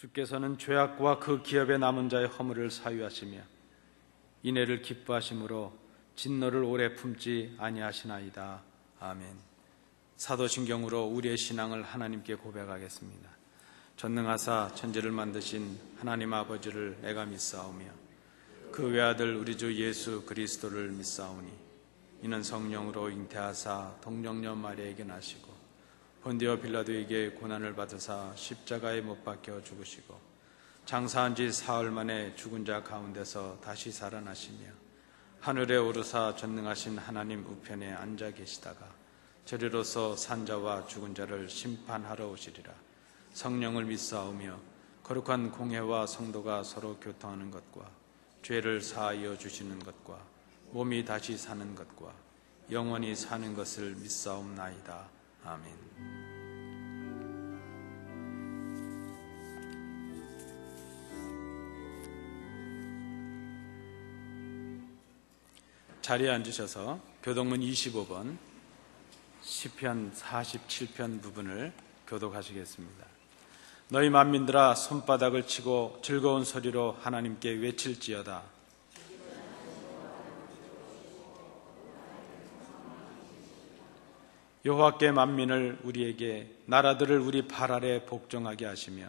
주께서는 죄악과 그 기업에 남은 자의 허물을 사유하시며 인애를 기뻐하심으로 진노를 오래 품지 아니하시나이다. 아멘. 사도신경으로 우리의 신앙을 하나님께 고백하겠습니다. 전능하사 천지를 만드신 하나님 아버지를 내가 믿사오며 그 외아들 우리 주 예수 그리스도를 믿사오니 이는 성령으로 잉태하사 동정녀 마리아에게 나시고 본디오 빌라도에게 고난을 받으사 십자가에 못 박혀 죽으시고 장사한 지 사흘 만에 죽은 자 가운데서 다시 살아나시며 하늘에 오르사 전능하신 하나님 우편에 앉아 계시다가 저리로서 산자와 죽은 자를 심판하러 오시리라. 성령을 믿사오며 거룩한 공회와 성도가 서로 교통하는 것과 죄를 사하여 주시는 것과 몸이 다시 사는 것과 영원히 사는 것을 믿사옵나이다. 아멘. 자리에 앉으셔서 교독문 25번 시편 47편 부분을 교독하시겠습니다. 너희 만민들아 손바닥을 치고 즐거운 소리로 하나님께 외칠지어다. 여호와께 만민을 우리에게 나라들을 우리 발 아래 복종하게 하시며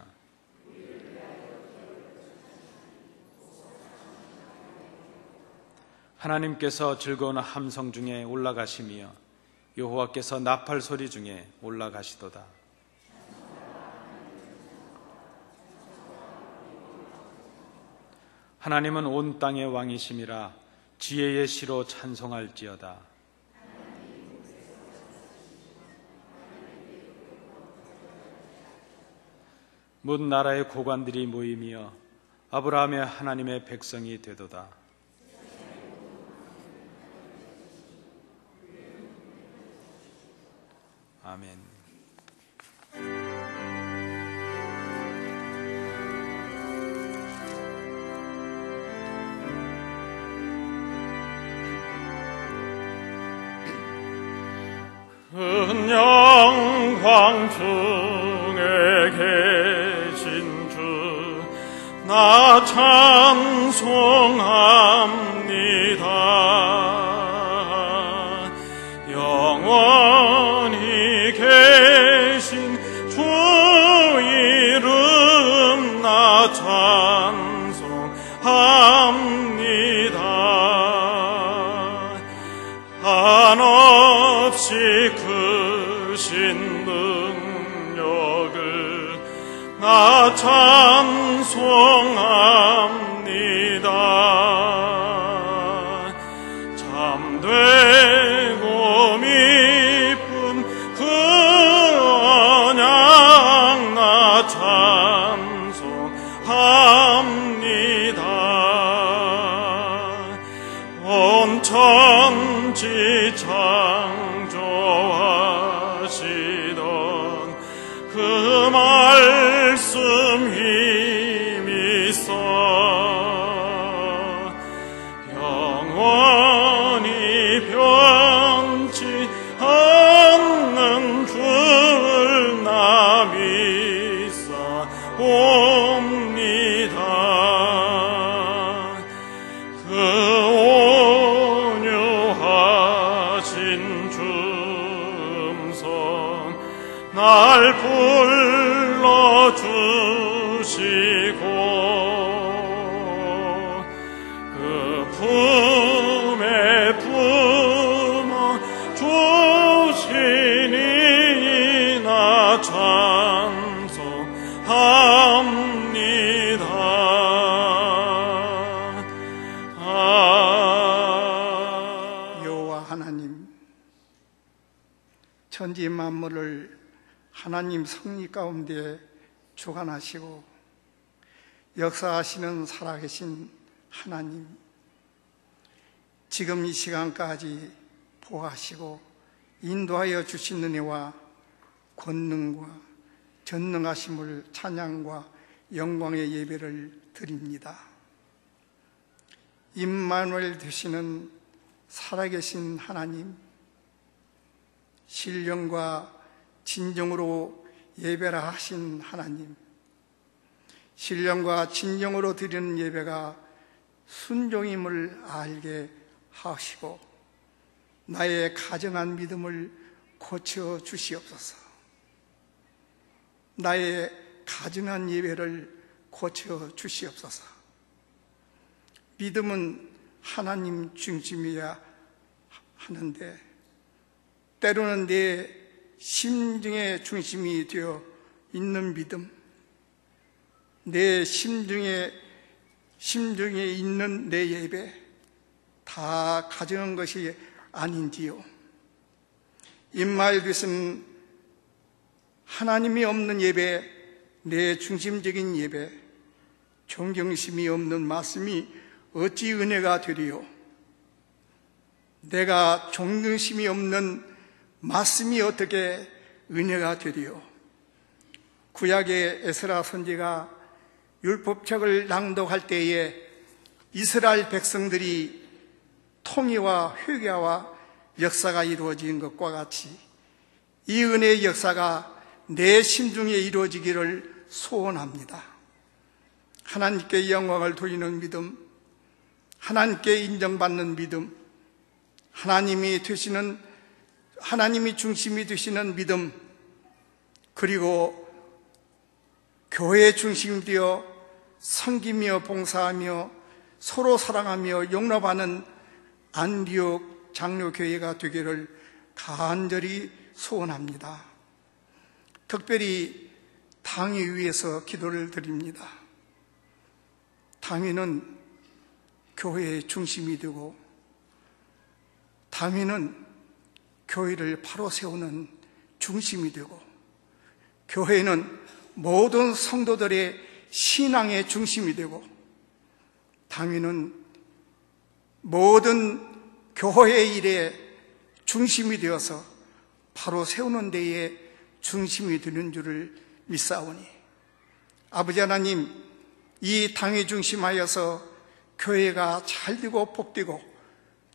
하나님께서 즐거운 함성 중에 올라가시며 여호와께서 나팔 소리 중에 올라가시도다. 하나님은 온 땅의 왕이심이라 지혜의 시로 찬송할지어다. 문 나라의 고관들이 모이며 아브라함의 하나님의 백성이 되도다. 아멘. 큰 영광 중에 계신 주 나 찬송합니다. 영원히 계신 주 이름 나 찬송합니다. 한없이 크신 능력을 나 찬송합니다. 참되고 미쁜 그 언약 나 찬송합니다. 온 천지 창조하시던 그 말씀 힘있어 영원히 변치 않는 줄 나 믿사옵니다. 그 온유하신 줌선 날 불러주시고 그 품에 품어 주시니 나 찬송합니다. 여호와 하나님, 천지 만물을 하나님 섭리 가운데 주관하시고 역사하시는 살아계신 하나님, 지금 이 시간까지 보호하시고 인도하여 주신 은혜와 권능과 전능하심을 찬양과 영광의 예배를 드립니다. 임마누엘 되시는 살아계신 하나님, 신령과 진정으로 예배라 하신 하나님, 신령과 진정으로 드리는 예배가 순종임을 알게 하시고 나의 가정한 믿음을 고쳐 주시옵소서. 나의 가정한 예배를 고쳐 주시옵소서. 믿음은 하나님 중심이어야 하는데 때로는 내 심중의 중심이 되어 있는 믿음, 내 심중에 있는 내 예배 다 가져온 것이 아닌지요. 입마에 하나님이 없는 예배, 내 중심적인 예배, 존경심이 없는 말씀이 어찌 은혜가 되리요. 내가 존경심이 없는 말씀이 어떻게 은혜가 되리요. 구약의 에스라 선지가 율법책을 낭독할 때에 이스라엘 백성들이 통일과 회개와 역사가 이루어진 것과 같이 이 은혜의 역사가 내 심중에 이루어지기를 소원합니다. 하나님께 영광을 돌리는 믿음, 하나님께 인정받는 믿음, 하나님이 중심이 되시는 믿음, 그리고 교회의 중심이 되어 섬기며 봉사하며 서로 사랑하며 용납하는 안디옥 장로교회가 되기를 간절히 소원합니다. 특별히 당위 위해서 기도를 드립니다. 당위는 교회의 중심이 되고 당위는 교회를 바로 세우는 중심이 되고 교회는 모든 성도들의 신앙의 중심이 되고 당위는 모든 교회의 일의 중심이 되어서 바로 세우는 데에 중심이 되는 줄을 믿사오니 아버지 하나님, 이 당위 중심하여서 교회가 잘되고 복되고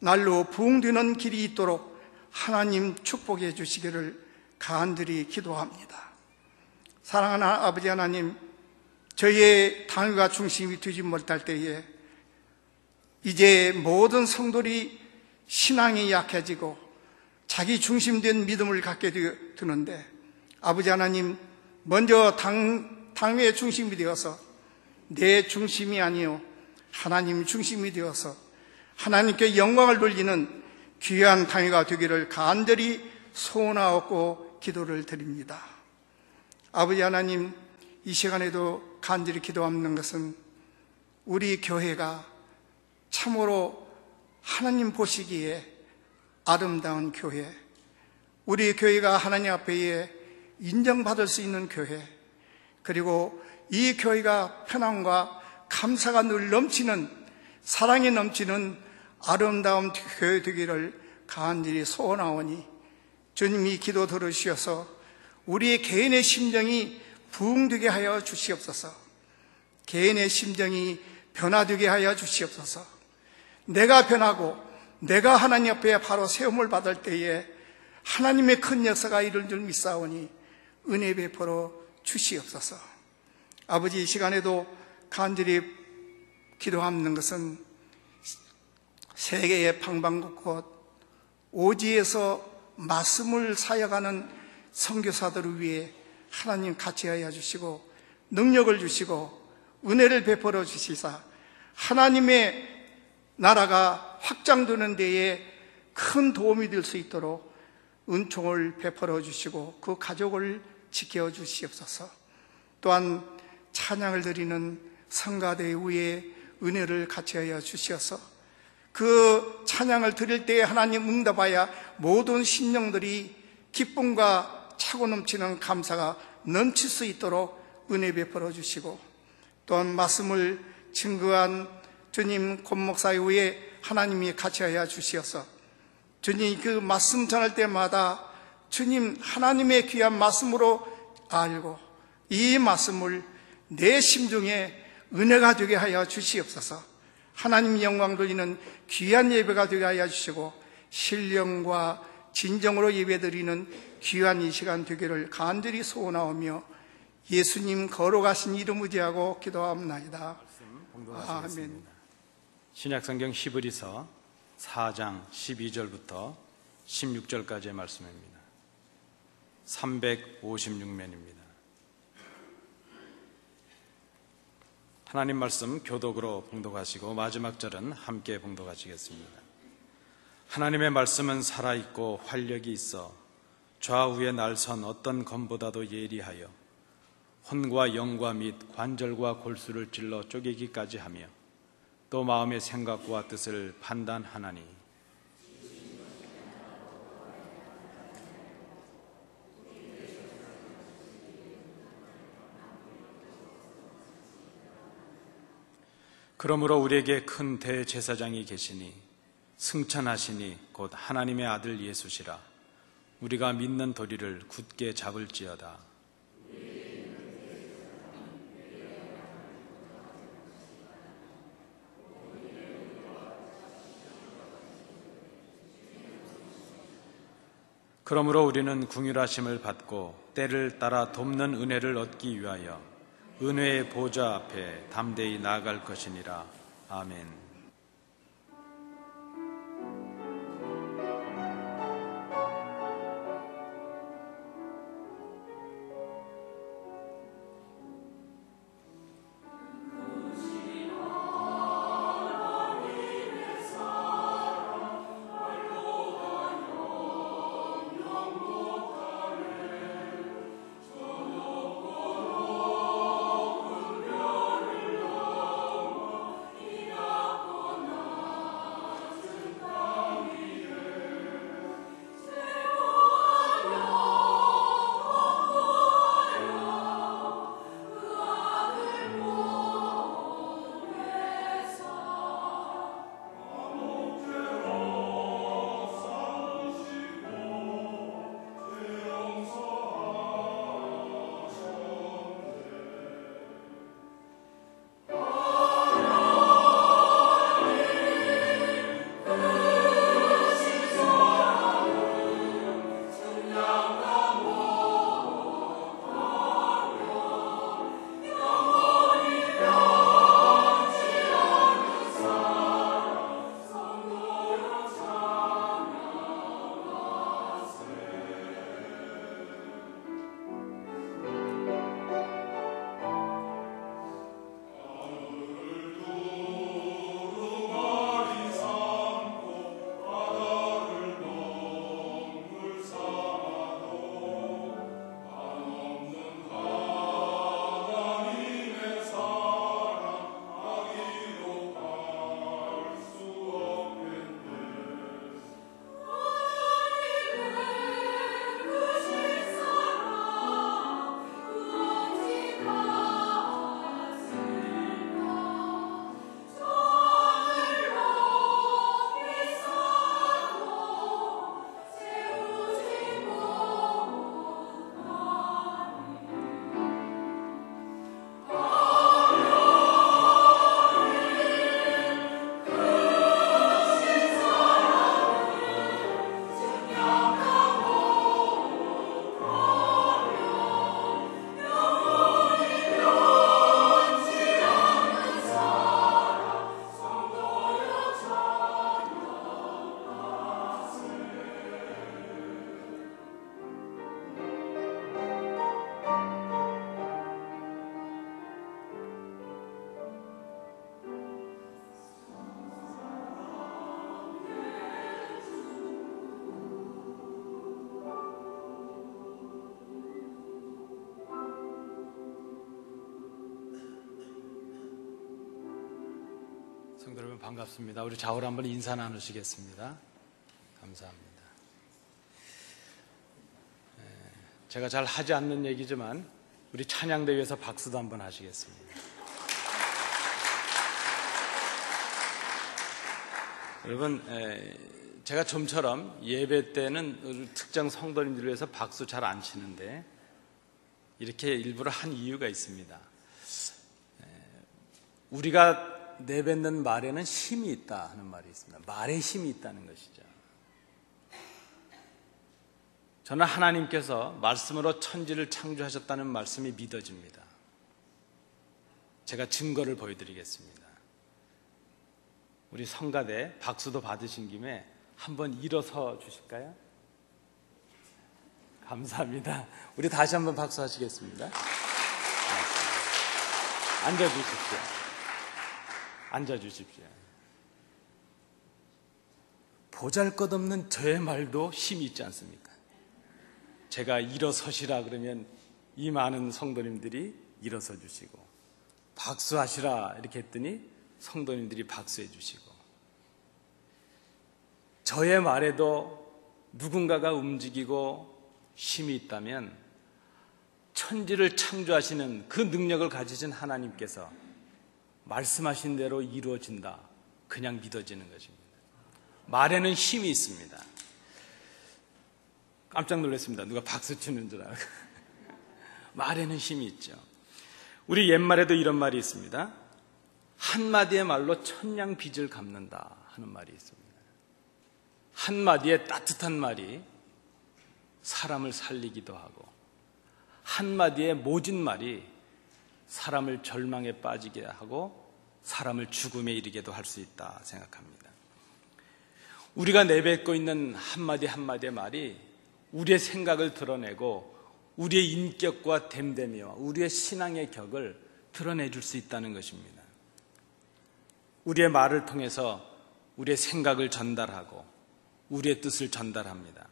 날로 부흥되는 길이 있도록 하나님 축복해 주시기를 간절히 기도합니다. 사랑하는 아버지 하나님, 저희의 당위가 중심이 되지 못할 때에 이제 모든 성도들이 신앙이 약해지고 자기 중심된 믿음을 갖게 되는데 아버지 하나님, 먼저 당위의 중심이 되어서 내 중심이 아니요 하나님 중심이 되어서 하나님께 영광을 돌리는 귀한 당위가 되기를 간절히 소원하고 기도를 드립니다. 아버지 하나님, 이 시간에도 간절히 기도하는 것은 우리 교회가 참으로 하나님 보시기에 아름다운 교회, 우리 교회가 하나님 앞에 인정받을 수 있는 교회, 그리고 이 교회가 편안과 감사가 늘 넘치는, 사랑이 넘치는 아름다운 교회 되기를 간절히 소원하오니 주님이 기도 들으시어서 우리의 개인의 심정이 부흥되게 하여 주시옵소서. 개인의 심정이 변화되게 하여 주시옵소서. 내가 변하고 내가 하나님 앞에 바로 세움을 받을 때에 하나님의 큰 역사가 이룰 줄 믿사오니 은혜 베풀어 주시옵소서. 아버지, 이 시간에도 간절히 기도하는 것은 세계의 방방곳곳 오지에서 말씀을 사역하는 선교사들을 위해 하나님 같이 하여 주시고 능력을 주시고 은혜를 베풀어 주시사 하나님의 나라가 확장되는 데에 큰 도움이 될 수 있도록 은총을 베풀어 주시고 그 가족을 지켜 주시옵소서. 또한 찬양을 드리는 성가대 위에 은혜를 같이 하여 주시어서 그 찬양을 드릴 때에 하나님 응답하여 모든 심령들이 기쁨과 차고 넘치는 감사가 넘칠 수 있도록 은혜 베풀어 주시고 또한 말씀을 증거한 주님 권목사 위에 하나님이 같이 하여 주시어서 주님 그 말씀 전할 때마다 주님 하나님의 귀한 말씀으로 알고 이 말씀을 내 심중에 은혜가 되게 하여 주시옵소서. 하나님 영광 돌리는 귀한 예배가 되게 하여 주시고 신령과 진정으로 예배드리는 귀한 이 시간 되기를 간절히 소원하오며 예수님 거룩하신 이름 의지하고 기도하옵나이다. 아멘. 신약성경 히브리서 4장 12절부터 16절까지의 말씀입니다. 356면입니다. 하나님 말씀 교독으로 봉독하시고 마지막 절은 함께 봉독하시겠습니다. 하나님의 말씀은 살아있고 활력이 있어 좌우에 날선 어떤 검보다도 예리하여 혼과 영과 및 관절과 골수를 찔러 쪼개기까지 하며 또 마음의 생각과 뜻을 판단하나니 그러므로 우리에게 큰 대제사장이 계시니 승천하시니 곧 하나님의 아들 예수시라. 우리가 믿는 도리를 굳게 잡을지어다. 그러므로 우리는 긍휼하심을 받고 때를 따라 돕는 은혜를 얻기 위하여 은혜의 보좌 앞에 담대히 나아갈 것이니라. 아멘. 성도 여러분 반갑습니다. 우리 좌우로 한번 인사 나누시겠습니다. 감사합니다. 제가 잘 하지 않는 얘기지만 우리 찬양대회에서 박수도 한번 하시겠습니다. 여러분 제가 좀처럼 예배 때는 특정 성도님들을 위해서 박수 잘 안 치는데 이렇게 일부러 한 이유가 있습니다. 우리가 내뱉는 말에는 힘이 있다 하는 말이 있습니다. 말에 힘이 있다는 것이죠. 저는 하나님께서 말씀으로 천지를 창조하셨다는 말씀이 믿어집니다. 제가 증거를 보여드리겠습니다. 우리 성가대 박수도 받으신 김에 한번 일어서 주실까요? 감사합니다. 우리 다시 한번 박수하시겠습니다. 앉아주십시오. 앉아주십시오. 보잘것없는 저의 말도 힘이 있지 않습니까? 제가 일어서시라 그러면 이 많은 성도님들이 일어서 주시고, 박수하시라 이렇게 했더니 성도님들이 박수해 주시고, 저의 말에도 누군가가 움직이고 힘이 있다면 천지를 창조하시는 그 능력을 가지신 하나님께서 말씀하신 대로 이루어진다, 그냥 믿어지는 것입니다. 말에는 힘이 있습니다. 깜짝 놀랐습니다. 누가 박수 치는 줄 알고. 말에는 힘이 있죠. 우리 옛말에도 이런 말이 있습니다. 한마디의 말로 천냥 빚을 갚는다 하는 말이 있습니다. 한마디의 따뜻한 말이 사람을 살리기도 하고, 한마디의 모진 말이 사람을 절망에 빠지게 하고 사람을 죽음에 이르게도 할 수 있다 생각합니다. 우리가 내뱉고 있는 한마디 한마디의 말이 우리의 생각을 드러내고 우리의 인격과 됨됨이와 우리의 신앙의 격을 드러내줄 수 있다는 것입니다. 우리의 말을 통해서 우리의 생각을 전달하고 우리의 뜻을 전달합니다.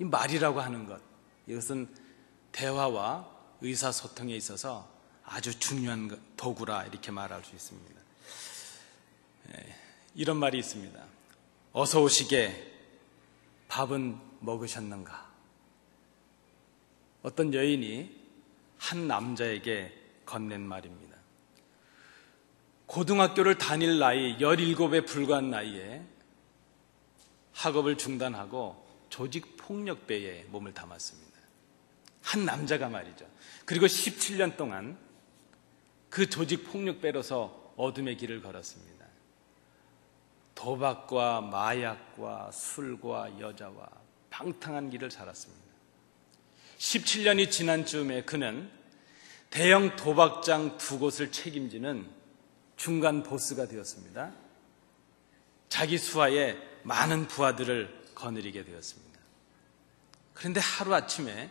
이 말이라고 하는 것, 이것은 대화와 의사소통에 있어서 아주 중요한 도구라 이렇게 말할 수 있습니다. 이런 말이 있습니다. 어서 오시게, 밥은 먹으셨는가? 어떤 여인이 한 남자에게 건넨 말입니다. 고등학교를 다닐 나이 17에 불과한 나이에 학업을 중단하고 조직폭력배에 몸을 담았습니다. 한 남자가 말이죠. 그리고 17년 동안 그 조직폭력배로서 어둠의 길을 걸었습니다. 도박과 마약과 술과 여자와 방탕한 길을 살았습니다. 17년이 지난 즈음에 그는 대형 도박장 2곳을 책임지는 중간 보스가 되었습니다. 자기 수하에 많은 부하들을 거느리게 되었습니다. 그런데 하루아침에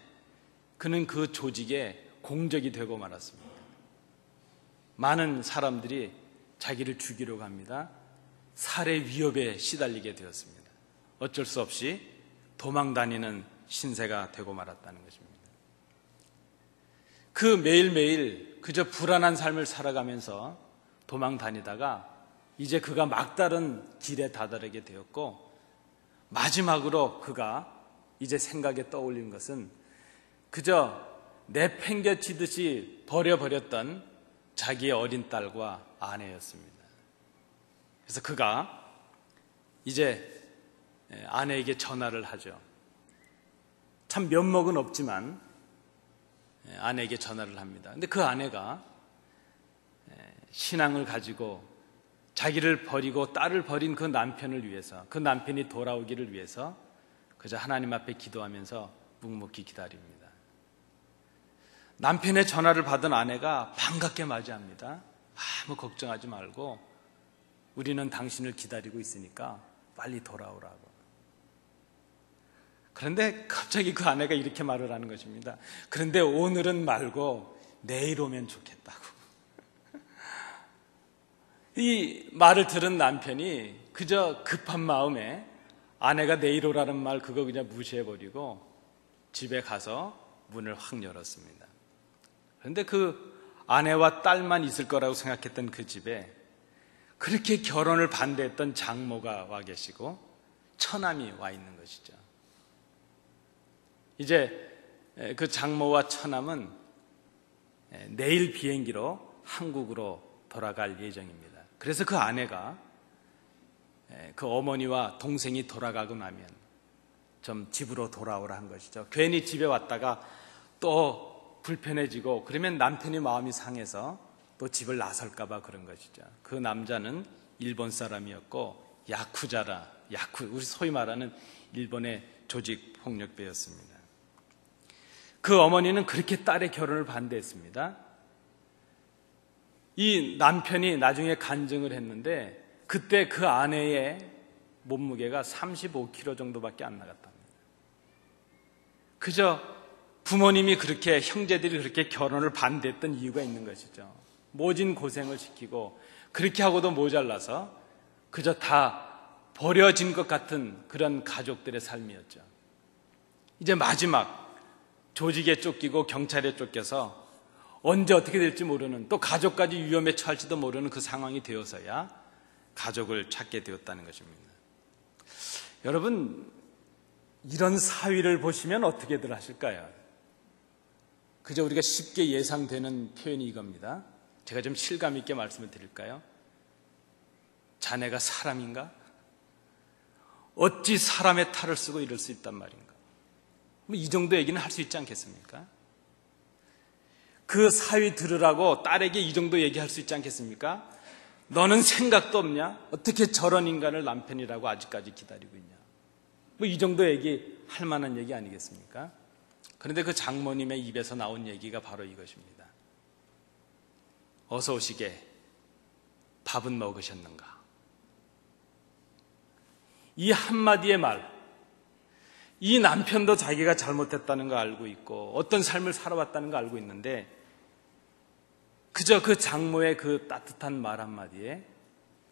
그는 그 조직의 공적이 되고 말았습니다. 많은 사람들이 자기를 죽이려고 합니다. 살해 위협에 시달리게 되었습니다. 어쩔 수 없이 도망다니는 신세가 되고 말았다는 것입니다. 그 매일매일 그저 불안한 삶을 살아가면서 도망다니다가 이제 그가 막다른 길에 다다르게 되었고, 마지막으로 그가 이제 생각에 떠올린 것은 그저 내팽개치듯이 버려버렸던 자기의 어린 딸과 아내였습니다. 그래서 그가 이제 아내에게 전화를 하죠. 참 면목은 없지만 아내에게 전화를 합니다. 근데 그 아내가 신앙을 가지고 자기를 버리고 딸을 버린 그 남편을 위해서, 그 남편이 돌아오기를 위해서 그저 하나님 앞에 기도하면서 묵묵히 기다립니다. 남편의 전화를 받은 아내가 반갑게 맞이합니다. 아무 걱정하지 말고 우리는 당신을 기다리고 있으니까 빨리 돌아오라고. 그런데 갑자기 그 아내가 이렇게 말을 하는 것입니다. 그런데 오늘은 말고 내일 오면 좋겠다고. 이 말을 들은 남편이 그저 급한 마음에 아내가 내일 오라는 말 그거 그냥 무시해버리고 집에 가서 문을 확 열었습니다. 그런데 그 아내와 딸만 있을 거라고 생각했던 그 집에 그렇게 결혼을 반대했던 장모가 와 계시고 처남이 와 있는 것이죠. 이제 그 장모와 처남은 내일 비행기로 한국으로 돌아갈 예정입니다. 그래서 그 아내가 그 어머니와 동생이 돌아가고 나면 좀 집으로 돌아오라 한 것이죠. 괜히 집에 왔다가 또 불편해지고 그러면 남편이 마음이 상해서 또 집을 나설까 봐 그런 것이죠. 그 남자는 일본 사람이었고 야쿠자라, 우리 소위 말하는 일본의 조직 폭력배였습니다. 그 어머니는 그렇게 딸의 결혼을 반대했습니다. 이 남편이 나중에 간증을 했는데 그때 그 아내의 몸무게가 35kg 정도밖에 안 나갔답니다. 그저 부모님이 그렇게, 형제들이 그렇게 결혼을 반대했던 이유가 있는 것이죠. 모진 고생을 시키고 그렇게 하고도 모자라서 그저 다 버려진 것 같은 그런 가족들의 삶이었죠. 이제 마지막 조직에 쫓기고 경찰에 쫓겨서 언제 어떻게 될지 모르는, 또 가족까지 위험에 처할지도 모르는 그 상황이 되어서야 가족을 찾게 되었다는 것입니다. 여러분, 이런 사위를 보시면 어떻게들 하실까요? 그저 우리가 쉽게 예상되는 표현이 이겁니다. 제가 좀 실감 있게 말씀을 드릴까요? 자네가 사람인가? 어찌 사람의 탈을 쓰고 이럴 수 있단 말인가? 이 정도 얘기는 할 수 있지 않겠습니까? 그 사위 들으라고 딸에게 이 정도 얘기할 수 있지 않겠습니까? 너는 생각도 없냐? 어떻게 저런 인간을 남편이라고 아직까지 기다리고 있냐? 이 정도 얘기할 만한 얘기 아니겠습니까? 그런데 그 장모님의 입에서 나온 얘기가 바로 이것입니다. 어서 오시게, 밥은 먹으셨는가? 이 한마디의 말, 이 남편도 자기가 잘못했다는 거 알고 있고 어떤 삶을 살아왔다는 거 알고 있는데 그저 그 장모의 그 따뜻한 말 한마디에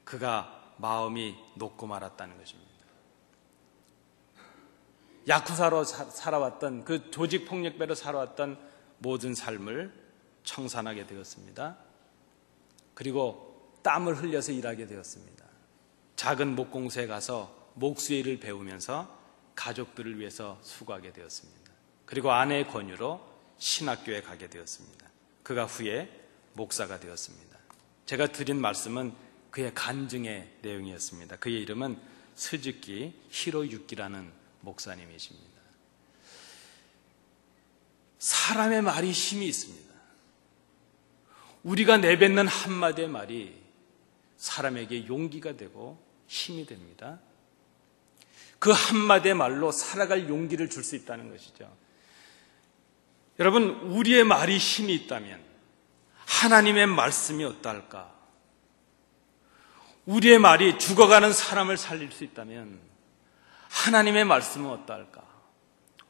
그가 마음이 녹고 말았다는 것입니다. 야쿠자로 살아왔던, 그 조직폭력배로 살아왔던 모든 삶을 청산하게 되었습니다. 그리고 땀을 흘려서 일하게 되었습니다. 작은 목공소에 가서 목수일을 배우면서 가족들을 위해서 수고하게 되었습니다. 그리고 아내의 권유로 신학교에 가게 되었습니다. 그가 후에 목사가 되었습니다. 제가 드린 말씀은 그의 간증의 내용이었습니다. 그의 이름은 스즈키 히로유키라는 목사님이십니다. 사람의 말이 힘이 있습니다. 우리가 내뱉는 한마디의 말이 사람에게 용기가 되고 힘이 됩니다. 그 한마디의 말로 살아갈 용기를 줄 수 있다는 것이죠. 여러분, 우리의 말이 힘이 있다면 하나님의 말씀이 어떨까? 우리의 말이 죽어가는 사람을 살릴 수 있다면 하나님의 말씀은 어떨까?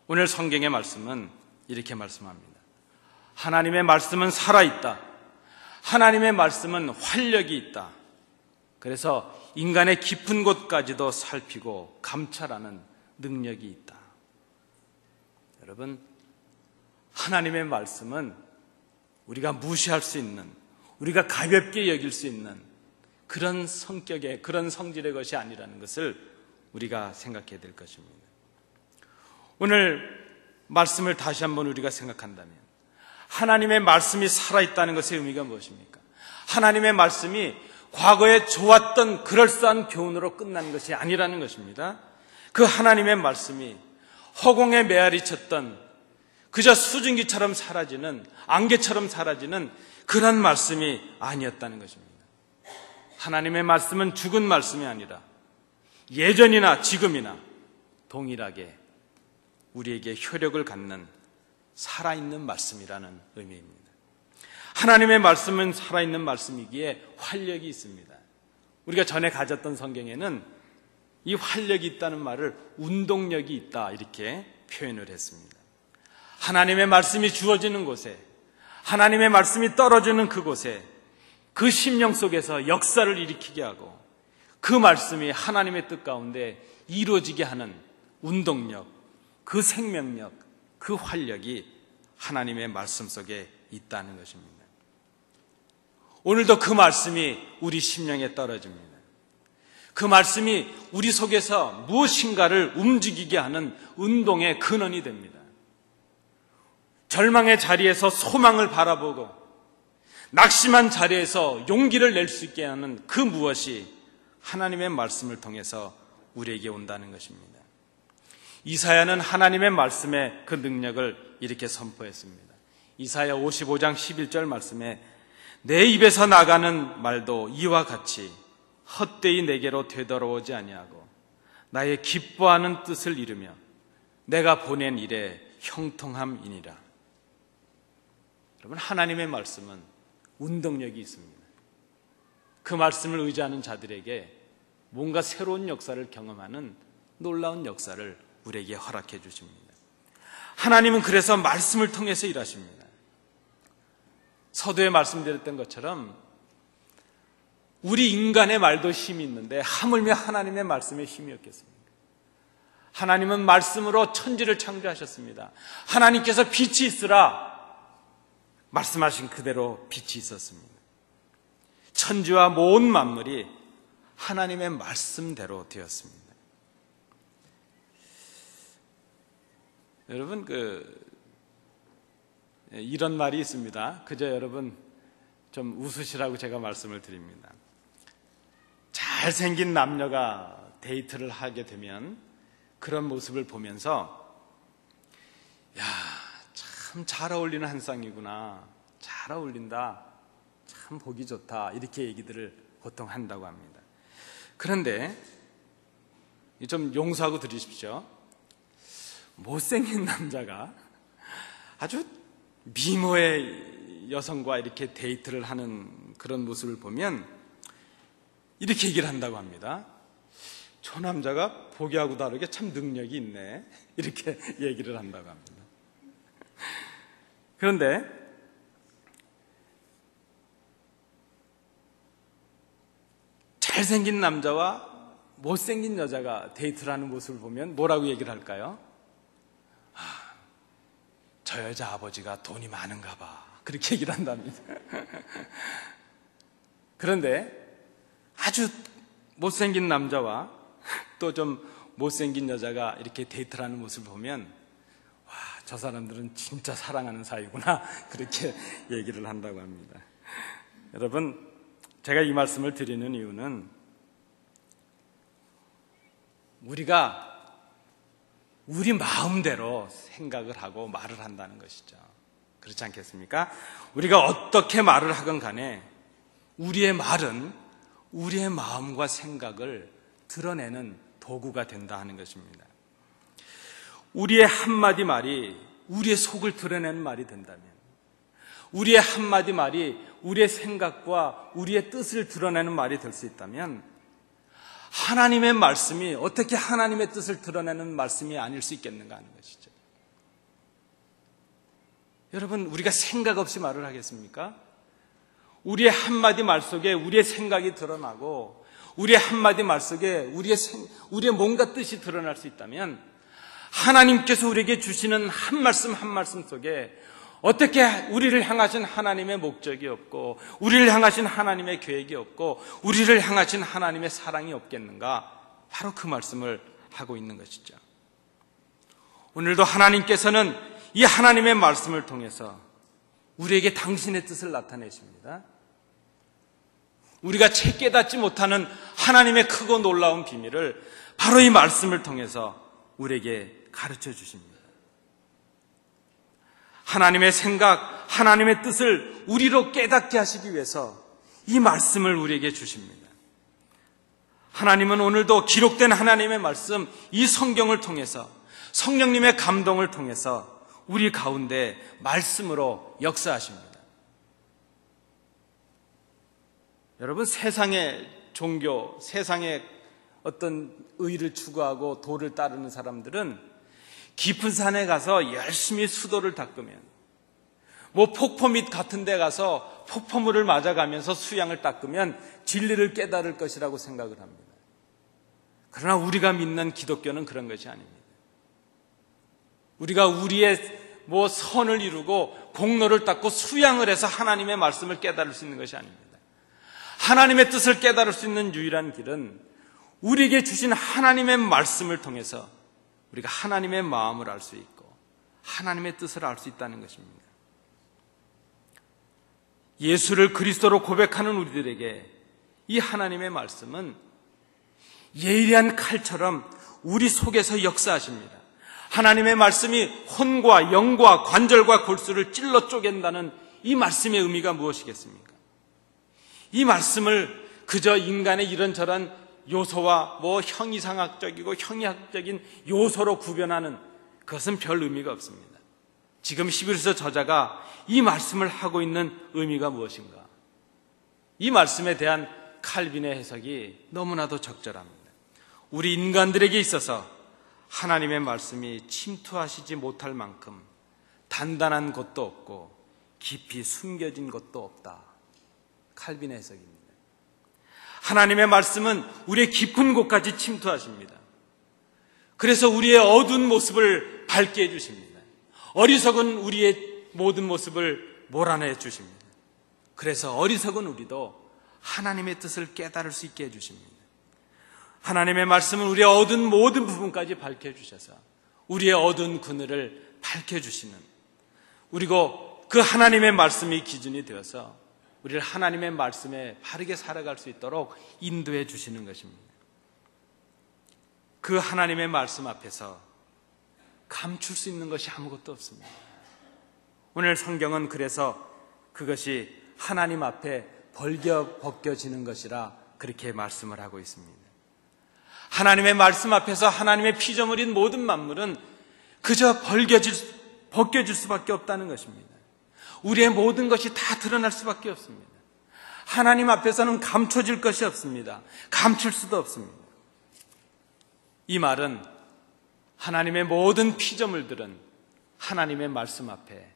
오늘 성경의 말씀은 이렇게 말씀합니다. 하나님의 말씀은 살아있다. 하나님의 말씀은 활력이 있다. 그래서 인간의 깊은 곳까지도 살피고 감찰하는 능력이 있다. 여러분, 하나님의 말씀은 우리가 무시할 수 있는, 우리가 가볍게 여길 수 있는 그런 성격의, 그런 성질의 것이 아니라는 것을 우리가 생각해야 될 것입니다. 오늘 말씀을 다시 한번 우리가 생각한다면 하나님의 말씀이 살아있다는 것의 의미가 무엇입니까? 하나님의 말씀이 과거에 좋았던 그럴싸한 교훈으로 끝나는 것이 아니라는 것입니다. 그 하나님의 말씀이 허공에 메아리 쳤던 그저 수증기처럼 사라지는, 안개처럼 사라지는 그런 말씀이 아니었다는 것입니다. 하나님의 말씀은 죽은 말씀이 아니라 예전이나 지금이나 동일하게 우리에게 효력을 갖는 살아있는 말씀이라는 의미입니다. 하나님의 말씀은 살아있는 말씀이기에 활력이 있습니다. 우리가 전에 가졌던 성경에는 이 활력이 있다는 말을 운동력이 있다 이렇게 표현을 했습니다. 하나님의 말씀이 주어지는 곳에, 하나님의 말씀이 떨어지는 그곳에 그 심령 속에서 역사를 일으키게 하고 그 말씀이 하나님의 뜻 가운데 이루어지게 하는 운동력, 그 생명력, 그 활력이 하나님의 말씀 속에 있다는 것입니다. 오늘도 그 말씀이 우리 심령에 떨어집니다. 그 말씀이 우리 속에서 무엇인가를 움직이게 하는 운동의 근원이 됩니다. 절망의 자리에서 소망을 바라보고 낙심한 자리에서 용기를 낼 수 있게 하는 그 무엇이 하나님의 말씀을 통해서 우리에게 온다는 것입니다. 이사야는 하나님의 말씀의 그 능력을 이렇게 선포했습니다. 이사야 55장 11절 말씀에 내 입에서 나가는 말도 이와 같이 헛되이 내게로 되돌아오지 아니하고 나의 기뻐하는 뜻을 이루며 내가 보낸 일에 형통함이니라. 여러분, 하나님의 말씀은 운동력이 있습니다. 그 말씀을 의지하는 자들에게 뭔가 새로운 역사를 경험하는 놀라운 역사를 우리에게 허락해 주십니다. 하나님은 그래서 말씀을 통해서 일하십니다. 서두에 말씀드렸던 것처럼 우리 인간의 말도 힘이 있는데 하물며 하나님의 말씀에 힘이 없겠습니까? 하나님은 말씀으로 천지를 창조하셨습니다. 하나님께서 빛이 있으라 말씀하신 그대로 빛이 있었습니다. 천지와 모든 만물이 하나님의 말씀대로 되었습니다. 여러분, 이런 말이 있습니다. 그저 여러분 좀 웃으시라고 제가 말씀을 드립니다. 잘생긴 남녀가 데이트를 하게 되면 그런 모습을 보면서 야, 참 잘 어울리는 한 쌍이구나, 잘 어울린다, 참 보기 좋다, 이렇게 얘기들을 보통 한다고 합니다. 그런데 좀 용서하고 들으십시오. 못생긴 남자가 아주 미모의 여성과 이렇게 데이트를 하는 그런 모습을 보면 이렇게 얘기를 한다고 합니다. 저 남자가 보기하고 다르게 참 능력이 있네, 이렇게 얘기를 한다고 합니다. 그런데 잘생긴 남자와 못생긴 여자가 데이트를 하는 모습을 보면 뭐라고 얘기를 할까요? 저 여자 아버지가 돈이 많은가 봐, 그렇게 얘기를 한답니다. 그런데 아주 못생긴 남자와 또 좀 못생긴 여자가 이렇게 데이트를 하는 모습을 보면 와, 저 사람들은 진짜 사랑하는 사이구나, 그렇게 얘기를 한다고 합니다. 여러분, 제가 이 말씀을 드리는 이유는 우리가 우리 마음대로 생각을 하고 말을 한다는 것이죠. 그렇지 않겠습니까? 우리가 어떻게 말을 하건 간에 우리의 말은 우리의 마음과 생각을 드러내는 도구가 된다 하는 것입니다. 우리의 한마디 말이 우리의 속을 드러내는 말이 된다면, 우리의 한마디 말이 우리의 생각과 우리의 뜻을 드러내는 말이 될 수 있다면, 하나님의 말씀이 어떻게 하나님의 뜻을 드러내는 말씀이 아닐 수 있겠는가 하는 것이죠. 여러분, 우리가 생각 없이 말을 하겠습니까? 우리의 한마디 말 속에 우리의 생각이 드러나고 우리의 한마디 말 속에 우리의 뭔가 뜻이 드러날 수 있다면, 하나님께서 우리에게 주시는 한 말씀 한 말씀 속에 어떻게 우리를 향하신 하나님의 목적이 없고 우리를 향하신 하나님의 계획이 없고 우리를 향하신 하나님의 사랑이 없겠는가? 바로 그 말씀을 하고 있는 것이죠. 오늘도 하나님께서는 이 하나님의 말씀을 통해서 우리에게 당신의 뜻을 나타내십니다. 우리가 채 깨닫지 못하는 하나님의 크고 놀라운 비밀을 바로 이 말씀을 통해서 우리에게 가르쳐 주십니다. 하나님의 생각, 하나님의 뜻을 우리로 깨닫게 하시기 위해서 이 말씀을 우리에게 주십니다. 하나님은 오늘도 기록된 하나님의 말씀, 이 성경을 통해서, 성령님의 감동을 통해서 우리 가운데 말씀으로 역사하십니다. 여러분, 세상의 종교, 세상의 어떤 의를 추구하고 도를 따르는 사람들은 깊은 산에 가서 열심히 수도를 닦으면, 폭포 밑 같은 데 가서 폭포물을 맞아가면서 수양을 닦으면 진리를 깨달을 것이라고 생각을 합니다. 그러나 우리가 믿는 기독교는 그런 것이 아닙니다. 우리가 우리의 선을 이루고 공로를 닦고 수양을 해서 하나님의 말씀을 깨달을 수 있는 것이 아닙니다. 하나님의 뜻을 깨달을 수 있는 유일한 길은 우리에게 주신 하나님의 말씀을 통해서 우리가 하나님의 마음을 알 수 있고 하나님의 뜻을 알 수 있다는 것입니다. 예수를 그리스도로 고백하는 우리들에게 이 하나님의 말씀은 예리한 칼처럼 우리 속에서 역사하십니다. 하나님의 말씀이 혼과 영과 관절과 골수를 찔러 쪼갠다는 이 말씀의 의미가 무엇이겠습니까? 이 말씀을 그저 인간의 이런저런 요소와 형이상학적이고 형이학적인 요소로 구별하는 그것은 별 의미가 없습니다. 지금 히브리서 저자가 이 말씀을 하고 있는 의미가 무엇인가? 이 말씀에 대한 칼빈의 해석이 너무나도 적절합니다. 우리 인간들에게 있어서 하나님의 말씀이 침투하시지 못할 만큼 단단한 것도 없고 깊이 숨겨진 것도 없다. 칼빈의 해석입니다. 하나님의 말씀은 우리의 깊은 곳까지 침투하십니다. 그래서 우리의 어두운 모습을 밝게 해주십니다. 어리석은 우리의 모든 모습을 몰아내 주십니다. 그래서 어리석은 우리도 하나님의 뜻을 깨달을 수 있게 해주십니다. 하나님의 말씀은 우리의 어두운 모든 부분까지 밝혀주셔서 우리의 어두운 그늘을 밝혀주시는, 그리고 그 하나님의 말씀이 기준이 되어서 우리를 하나님의 말씀에 바르게 살아갈 수 있도록 인도해 주시는 것입니다. 그 하나님의 말씀 앞에서 감출 수 있는 것이 아무것도 없습니다. 오늘 성경은 그래서 그것이 하나님 앞에 벗겨지는 것이라 그렇게 말씀을 하고 있습니다. 하나님의 말씀 앞에서 하나님의 피조물인 모든 만물은 그저 벗겨질 수밖에 없다는 것입니다. 우리의 모든 것이 다 드러날 수밖에 없습니다. 하나님 앞에서는 감춰질 것이 없습니다. 감출 수도 없습니다. 이 말은 하나님의 모든 피조물들은 하나님의 말씀 앞에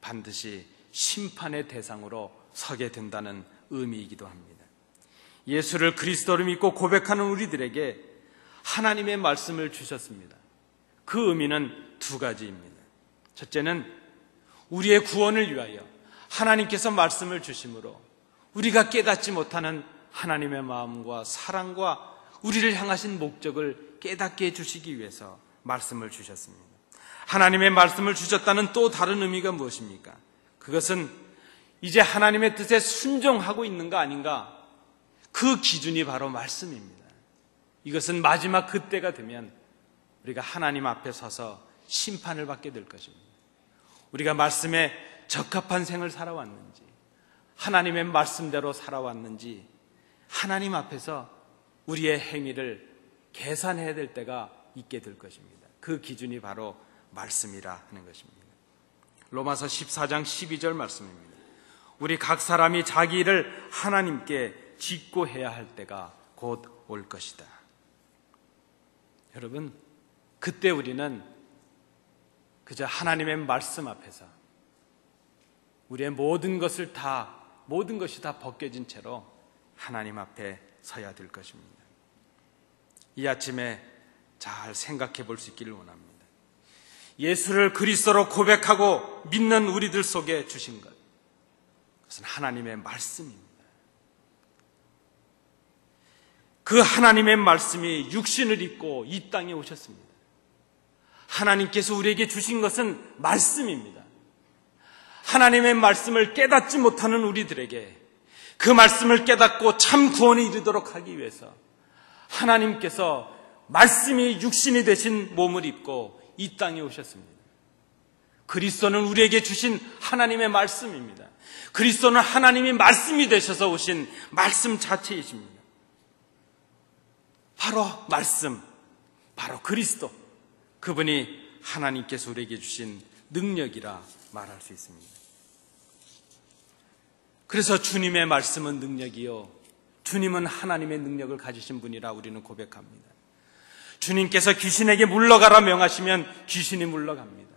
반드시 심판의 대상으로 서게 된다는 의미이기도 합니다. 예수를 그리스도로 믿고 고백하는 우리들에게 하나님의 말씀을 주셨습니다. 그 의미는 두 가지입니다. 첫째는 우리의 구원을 위하여 하나님께서 말씀을 주심으로 우리가 깨닫지 못하는 하나님의 마음과 사랑과 우리를 향하신 목적을 깨닫게 해주시기 위해서 말씀을 주셨습니다. 하나님의 말씀을 주셨다는 또 다른 의미가 무엇입니까? 그것은 이제 하나님의 뜻에 순종하고 있는가 아닌가, 그 기준이 바로 말씀입니다. 이것은 마지막 그때가 되면 우리가 하나님 앞에 서서 심판을 받게 될 것입니다. 우리가 말씀에 적합한 생을 살아왔는지, 하나님의 말씀대로 살아왔는지 하나님 앞에서 우리의 행위를 계산해야 될 때가 있게 될 것입니다. 그 기준이 바로 말씀이라 하는 것입니다. 로마서 14장 12절 말씀입니다. 우리 각 사람이 자기 일을 하나님께 짓고 해야 할 때가 곧 올 것이다. 여러분, 그때 우리는 그저 하나님의 말씀 앞에서 우리의 모든 것이 다 벗겨진 채로 하나님 앞에 서야 될 것입니다. 이 아침에 잘 생각해 볼 수 있기를 원합니다. 예수를 그리스도로 고백하고 믿는 우리들 속에 주신 것, 그것은 하나님의 말씀입니다. 그 하나님의 말씀이 육신을 입고 이 땅에 오셨습니다. 하나님께서 우리에게 주신 것은 말씀입니다. 하나님의 말씀을 깨닫지 못하는 우리들에게 그 말씀을 깨닫고 참 구원에 이르도록 하기 위해서 하나님께서 말씀이 육신이 되신 몸을 입고 이 땅에 오셨습니다. 그리스도는 우리에게 주신 하나님의 말씀입니다. 그리스도는 하나님이 말씀이 되셔서 오신 말씀 자체이십니다. 바로 말씀, 바로 그리스도, 그분이 하나님께서 우리에게 주신 능력이라 말할 수 있습니다. 그래서 주님의 말씀은 능력이요, 주님은 하나님의 능력을 가지신 분이라 우리는 고백합니다. 주님께서 귀신에게 물러가라 명하시면 귀신이 물러갑니다.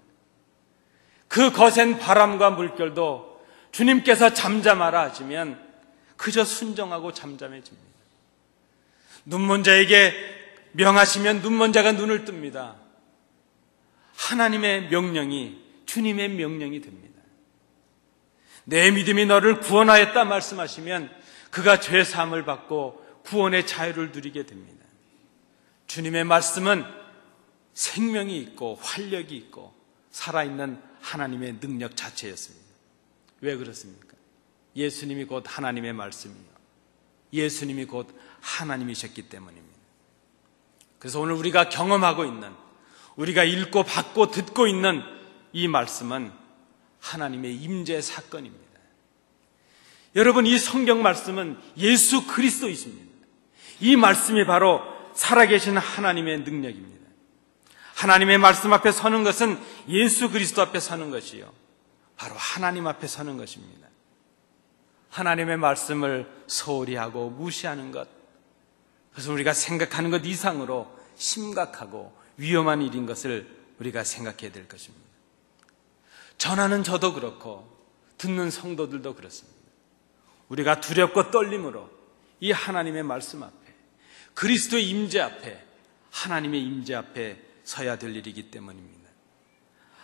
그 거센 바람과 물결도 주님께서 잠잠하라 하시면 그저 순종하고 잠잠해집니다. 눈먼 자에게 명하시면 눈먼 자가 눈을 뜹니다. 하나님의 명령이 주님의 명령이 됩니다. 내 믿음이 너를 구원하였다 말씀하시면 그가 죄 사함을 받고 구원의 자유를 누리게 됩니다. 주님의 말씀은 생명이 있고 활력이 있고 살아있는 하나님의 능력 자체였습니다. 왜 그렇습니까? 예수님이 곧 하나님의 말씀이요, 예수님이 곧 하나님이셨기 때문입니다. 그래서 오늘 우리가 경험하고 있는, 우리가 읽고 받고 듣고 있는 이 말씀은 하나님의 임재 사건입니다. 여러분, 이 성경 말씀은 예수 그리스도이십니다. 이 말씀이 바로 살아계신 하나님의 능력입니다. 하나님의 말씀 앞에 서는 것은 예수 그리스도 앞에 서는 것이요, 바로 하나님 앞에 서는 것입니다. 하나님의 말씀을 소홀히 하고 무시하는 것, 그래서 우리가 생각하는 것 이상으로 심각하고 위험한 일인 것을 우리가 생각해야 될 것입니다. 전하는 저도 그렇고 듣는 성도들도 그렇습니다. 우리가 두렵고 떨림으로 이 하나님의 말씀 앞에, 그리스도의 임재 앞에, 하나님의 임재 앞에 서야 될 일이기 때문입니다.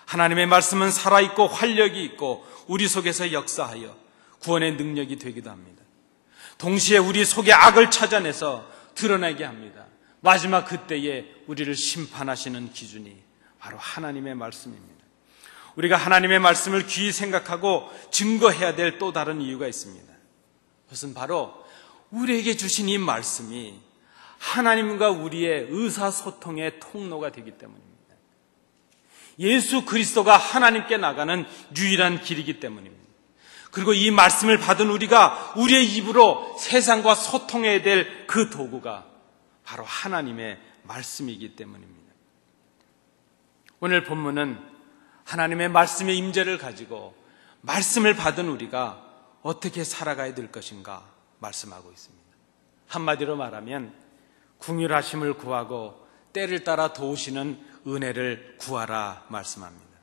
하나님의 말씀은 살아있고 활력이 있고 우리 속에서 역사하여 구원의 능력이 되기도 합니다. 동시에 우리 속에 악을 찾아내서 드러나게 합니다. 마지막 그때에 우리를 심판하시는 기준이 바로 하나님의 말씀입니다. 우리가 하나님의 말씀을 귀히 생각하고 증거해야 될 또 다른 이유가 있습니다. 그것은 바로 우리에게 주신 이 말씀이 하나님과 우리의 의사소통의 통로가 되기 때문입니다. 예수 그리스도가 하나님께 나가는 유일한 길이기 때문입니다. 그리고 이 말씀을 받은 우리가 우리의 입으로 세상과 소통해야 될 그 도구가 바로 하나님의 말씀이기 때문입니다. 오늘 본문은 하나님의 말씀의 임재를 가지고 말씀을 받은 우리가 어떻게 살아가야 될 것인가 말씀하고 있습니다. 한마디로 말하면 긍휼하심을 구하고 때를 따라 도우시는 은혜를 구하라 말씀합니다.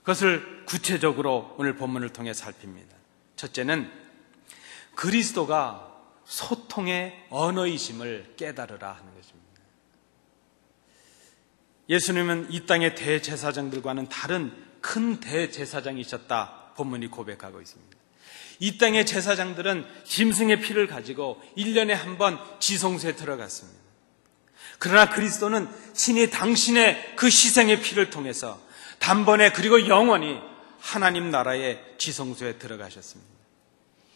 그것을 구체적으로 오늘 본문을 통해 살핍니다. 첫째는 그리스도가 소통의 언어이심을 깨달으라 하는 것입니다. 예수님은 이 땅의 대제사장들과는 다른 큰 대제사장이셨다 본문이 고백하고 있습니다. 이 땅의 제사장들은 짐승의 피를 가지고 1년에 한 번 지성소에 들어갔습니다. 그러나 그리스도는 친히 당신의 그 희생의 피를 통해서 단번에 그리고 영원히 하나님 나라의 지성소에 들어가셨습니다.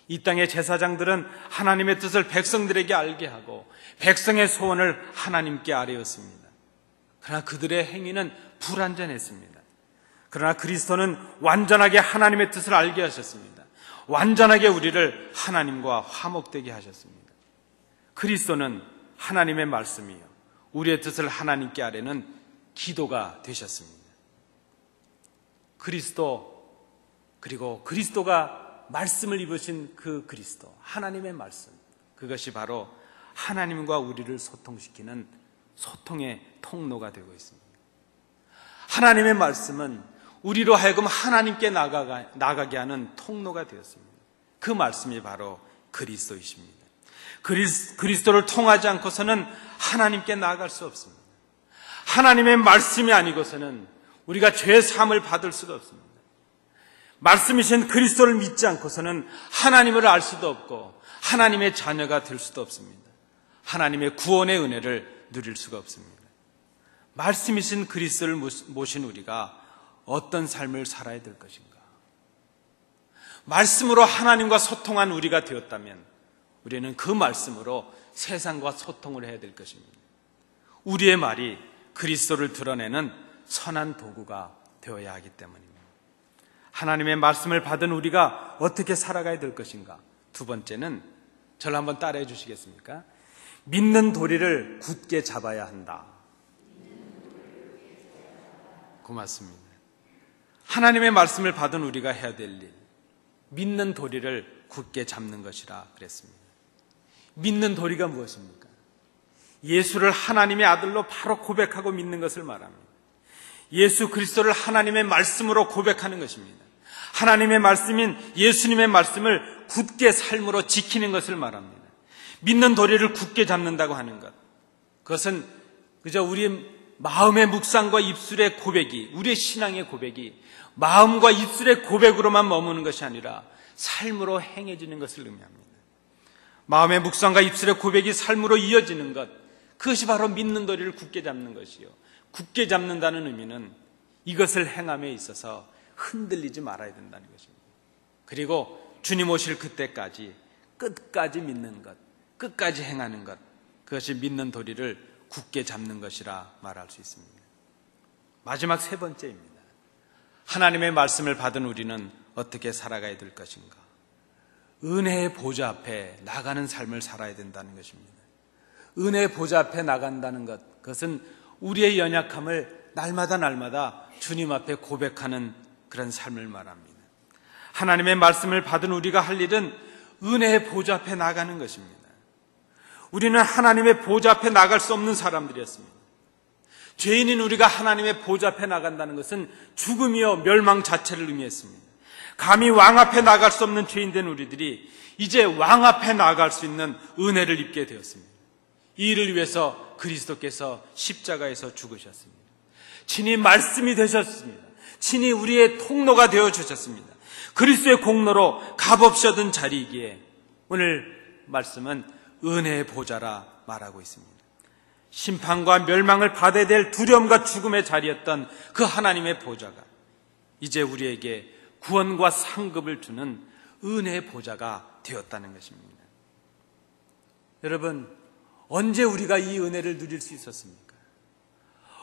이 땅의 제사장들은 하나님의 뜻을 백성들에게 알게 하고 백성의 소원을 하나님께 아뢰었습니다. 그러나 그들의 행위는 불완전했습니다. 그러나 그리스도는 완전하게 하나님의 뜻을 알게 하셨습니다. 완전하게 우리를 하나님과 화목되게 하셨습니다. 그리스도는 하나님의 말씀이요 우리의 뜻을 하나님께 아뢰는 기도가 되셨습니다. 그리스도, 그리고 그리스도가 말씀을 입으신 그 그리스도, 하나님의 말씀, 그것이 바로 하나님과 우리를 소통시키는 소통의 통로가 되고 있습니다. 하나님의 말씀은 우리로 하여금 하나님께 나가게 하는 통로가 되었습니다. 그 말씀이 바로 그리스도이십니다. 그리스도를 통하지 않고서는 하나님께 나아갈 수 없습니다. 하나님의 말씀이 아니고서는 우리가 죄 사함을 받을 수가 없습니다. 말씀이신 그리스도를 믿지 않고서는 하나님을 알 수도 없고 하나님의 자녀가 될 수도 없습니다. 하나님의 구원의 은혜를 누릴 수가 없습니다. 말씀이신 그리스도를 모신 우리가 어떤 삶을 살아야 될 것인가? 말씀으로 하나님과 소통한 우리가 되었다면 우리는 그 말씀으로 세상과 소통을 해야 될 것입니다. 우리의 말이 그리스도를 드러내는 선한 도구가 되어야 하기 때문입니다. 하나님의 말씀을 받은 우리가 어떻게 살아가야 될 것인가? 두 번째는 저를 한번 따라해 주시겠습니까? 믿는 도리를 굳게 잡아야 한다. 고맙습니다. 하나님의 말씀을 받은 우리가 해야 될 일, 믿는 도리를 굳게 잡는 것이라 그랬습니다. 믿는 도리가 무엇입니까? 예수를 하나님의 아들로 바로 고백하고 믿는 것을 말합니다. 예수 그리스도를 하나님의 말씀으로 고백하는 것입니다. 하나님의 말씀인 예수님의 말씀을 굳게 삶으로 지키는 것을 말합니다. 믿는 도리를 굳게 잡는다고 하는 것, 그것은 그저 우리의 마음의 묵상과 입술의 고백이, 우리의 신앙의 고백이 마음과 입술의 고백으로만 머무는 것이 아니라 삶으로 행해지는 것을 의미합니다. 마음의 묵상과 입술의 고백이 삶으로 이어지는 것, 그것이 바로 믿는 도리를 굳게 잡는 것이요, 굳게 잡는다는 의미는 이것을 행함에 있어서 흔들리지 말아야 된다는 것입니다. 그리고 주님 오실 그때까지 끝까지 믿는 것, 끝까지 행하는 것, 그것이 믿는 도리를 굳게 잡는 것이라 말할 수 있습니다. 마지막 세 번째입니다. 하나님의 말씀을 받은 우리는 어떻게 살아가야 될 것인가? 은혜의 보좌 앞에 나가는 삶을 살아야 된다는 것입니다. 은혜의 보좌 앞에 나간다는 것, 그것은 우리의 연약함을 날마다 주님 앞에 고백하는 그런 삶을 말합니다. 하나님의 말씀을 받은 우리가 할 일은 은혜의 보좌 앞에 나가는 것입니다. 우리는 하나님의 보좌 앞에 나갈 수 없는 사람들이었습니다. 죄인인 우리가 하나님의 보좌 앞에 나간다는 것은 죽음이요 멸망 자체를 의미했습니다. 감히 왕 앞에 나갈 수 없는 죄인 된 우리들이 이제 왕 앞에 나갈 수 있는 은혜를 입게 되었습니다. 이 일을 위해서 그리스도께서 십자가에서 죽으셨습니다. 친히 말씀이 되셨습니다. 친히 우리의 통로가 되어주셨습니다. 그리스도의 공로로 값없이 얻은 자리이기에 오늘 말씀은 은혜의 보좌라 말하고 있습니다. 심판과 멸망을 받아야 될 두려움과 죽음의 자리였던 그 하나님의 보좌가 이제 우리에게 구원과 상급을 주는 은혜의 보좌가 되었다는 것입니다. 여러분, 언제 우리가 이 은혜를 누릴 수 있었습니까?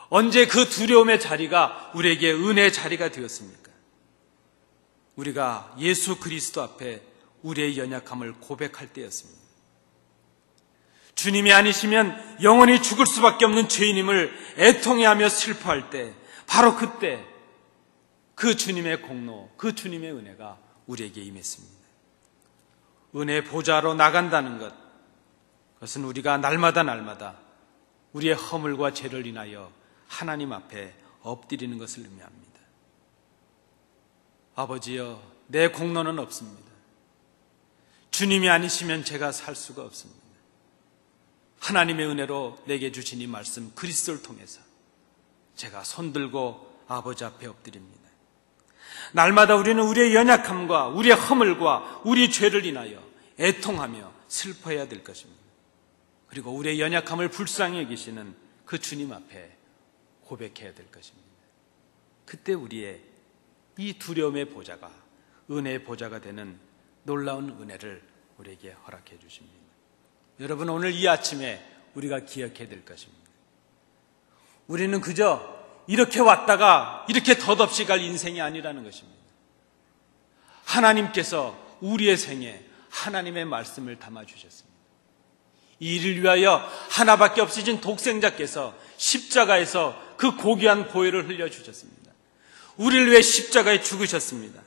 언제 그 두려움의 자리가 우리에게 은혜의 자리가 되었습니까? 우리가 예수 그리스도 앞에 우리의 연약함을 고백할 때였습니다. 주님이 아니시면 영원히 죽을 수밖에 없는 죄인임을 애통해하며 슬퍼할 때, 바로 그때 그 주님의 공로, 그 주님의 은혜가 우리에게 임했습니다. 은혜의 보좌로 나간다는 것, 그것은 우리가 날마다 우리의 허물과 죄를 인하여 하나님 앞에 엎드리는 것을 의미합니다. 아버지여, 내 공로는 없습니다. 주님이 아니시면 제가 살 수가 없습니다. 하나님의 은혜로 내게 주신 이 말씀 그리스도를 통해서 제가 손들고 아버지 앞에 엎드립니다. 날마다 우리는 우리의 연약함과 우리의 허물과 우리의 죄를 인하여 애통하며 슬퍼해야 될 것입니다. 그리고 우리의 연약함을 불쌍히 여기시는 그 주님 앞에 고백해야 될 것입니다. 그때 우리의 이 두려움의 보좌가 은혜의 보좌가 되는 놀라운 은혜를 우리에게 허락해 주십니다. 여러분, 오늘 이 아침에 우리가 기억해야 될 것입니다. 우리는 그저 이렇게 왔다가 이렇게 덧없이 갈 인생이 아니라는 것입니다. 하나님께서 우리의 생에 하나님의 말씀을 담아주셨습니다. 이 일을 위하여 하나밖에 없으신 독생자께서 십자가에서 그 고귀한 보혈을 흘려주셨습니다. 우리를 위해 십자가에 죽으셨습니다.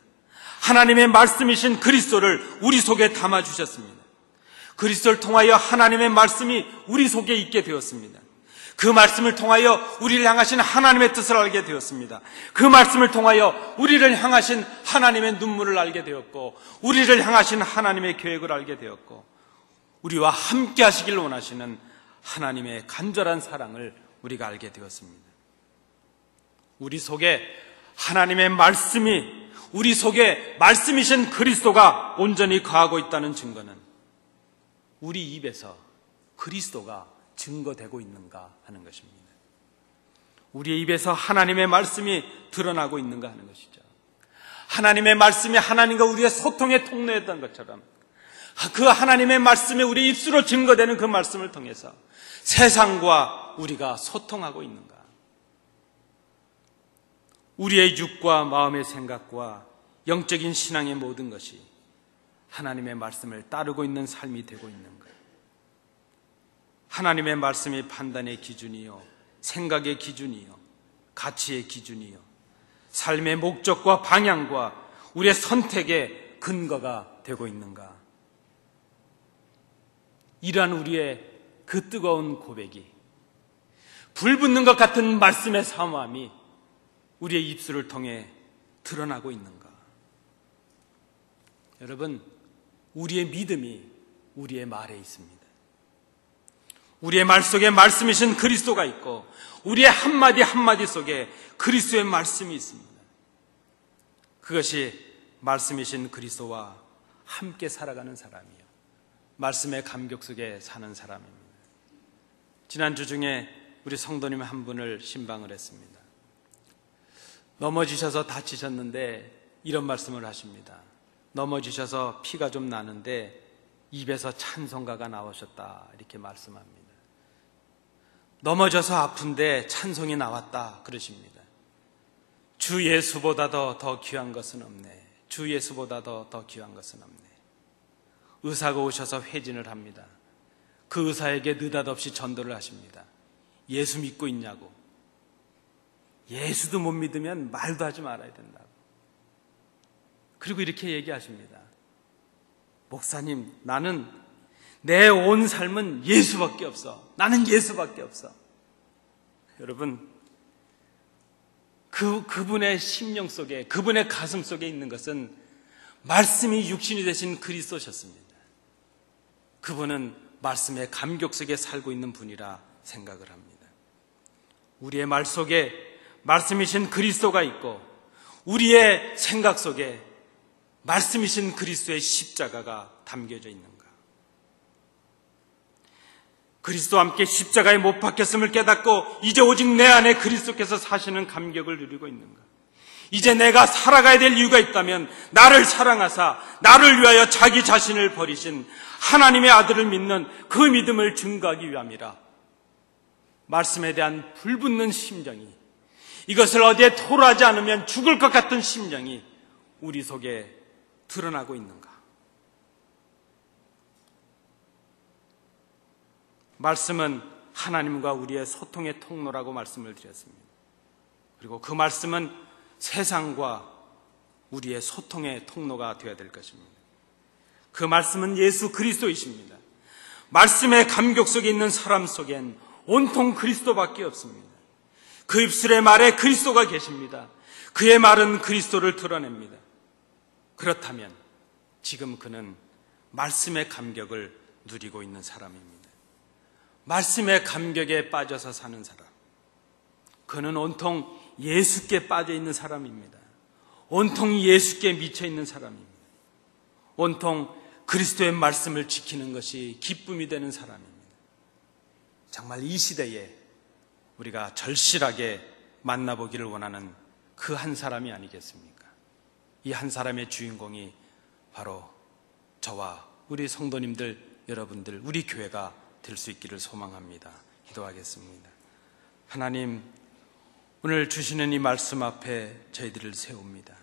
하나님의 말씀이신 그리스도를 우리 속에 담아주셨습니다. 그리스도를 통하여 하나님의 말씀이 우리 속에 있게 되었습니다. 그 말씀을 통하여 우리를 향하신 하나님의 뜻을 알게 되었습니다. 그 말씀을 통하여 우리를 향하신 하나님의 눈물을 알게 되었고, 우리를 향하신 하나님의 계획을 알게 되었고, 우리와 함께 하시길 원하시는 하나님의 간절한 사랑을 우리가 알게 되었습니다. 우리 속에 하나님의 말씀이, 우리 속에 말씀이신 그리스도가 온전히 거하고 있다는 증거는 우리 입에서 그리스도가 증거되고 있는가 하는 것입니다. 우리의 입에서 하나님의 말씀이 드러나고 있는가 하는 것이죠. 하나님의 말씀이 하나님과 우리의 소통의 통로였던 것처럼 그 하나님의 말씀이 우리 입술로 증거되는 그 말씀을 통해서 세상과 우리가 소통하고 있는가. 우리의 육과 마음의 생각과 영적인 신앙의 모든 것이 하나님의 말씀을 따르고 있는 삶이 되고 있는가. 하나님의 말씀이 판단의 기준이요, 생각의 기준이요, 가치의 기준이요, 삶의 목적과 방향과 우리의 선택의 근거가 되고 있는가. 이러한 우리의 그 뜨거운 고백이, 불붙는 것 같은 말씀의 사모함이 우리의 입술을 통해 드러나고 있는가. 여러분, 우리의 믿음이 우리의 말에 있습니다. 우리의 말 속에 말씀이신 그리스도가 있고, 우리의 한마디 한마디 속에 그리스도의 말씀이 있습니다. 그것이 말씀이신 그리스도와 함께 살아가는 사람이요, 말씀의 감격 속에 사는 사람입니다. 지난주 중에 우리 성도님 한 분을 신방을 했습니다. 넘어지셔서 다치셨는데 이런 말씀을 하십니다. 넘어지셔서 피가 좀 나는데 입에서 찬송가가 나오셨다, 이렇게 말씀합니다. 넘어져서 아픈데 찬송이 나왔다 그러십니다. 주 예수보다도 더 귀한 것은 없네. 주 예수보다도 더 귀한 것은 없네. 의사가 오셔서 회진을 합니다. 그 의사에게 느닷없이 전도를 하십니다. 예수 믿고 있냐고. 예수도 못 믿으면 말도 하지 말아야 된다고. 그리고 이렇게 얘기하십니다. 목사님, 나는 내 온 삶은 예수밖에 없어. 나는 예수밖에 없어. 여러분, 그분의 심령 속에, 그분의 가슴 속에 있는 것은 말씀이 육신이 되신 그리스도셨습니다. 그분은 말씀의 감격 속에 살고 있는 분이라 생각을 합니다. 우리의 말 속에 말씀이신 그리스도가 있고, 우리의 생각 속에 말씀이신 그리스도의 십자가가 담겨져 있는가? 그리스도와 함께 십자가에 못 박혔음을 깨닫고 이제 오직 내 안에 그리스도께서 사시는 감격을 누리고 있는가? 이제 내가 살아가야 될 이유가 있다면 나를 사랑하사 나를 위하여 자기 자신을 버리신 하나님의 아들을 믿는 그 믿음을 증거하기 위함이라. 말씀에 대한 불붙는 심정이, 이것을 어디에 토로하지 않으면 죽을 것 같은 심정이 우리 속에 드러나고 있는가? 말씀은 하나님과 우리의 소통의 통로라고 말씀을 드렸습니다. 그리고 그 말씀은 세상과 우리의 소통의 통로가 되어야 될 것입니다. 그 말씀은 예수 그리스도이십니다. 말씀의 감격 속에 있는 사람 속엔 온통 그리스도밖에 없습니다. 그 입술의 말에 그리스도가 계십니다. 그의 말은 그리스도를 드러냅니다. 그렇다면 지금 그는 말씀의 감격을 누리고 있는 사람입니다. 말씀의 감격에 빠져서 사는 사람, 그는 온통 예수께 빠져 있는 사람입니다. 온통 예수께 미쳐 있는 사람입니다. 온통 그리스도의 말씀을 지키는 것이 기쁨이 되는 사람입니다. 정말 이 시대에 우리가 절실하게 만나보기를 원하는 그 한 사람이 아니겠습니까? 이 한 사람의 주인공이 바로 저와 우리 성도님들, 여러분들, 우리 교회가 될 수 있기를 소망합니다. 기도하겠습니다. 하나님, 오늘 주시는 이 말씀 앞에 저희들을 세웁니다.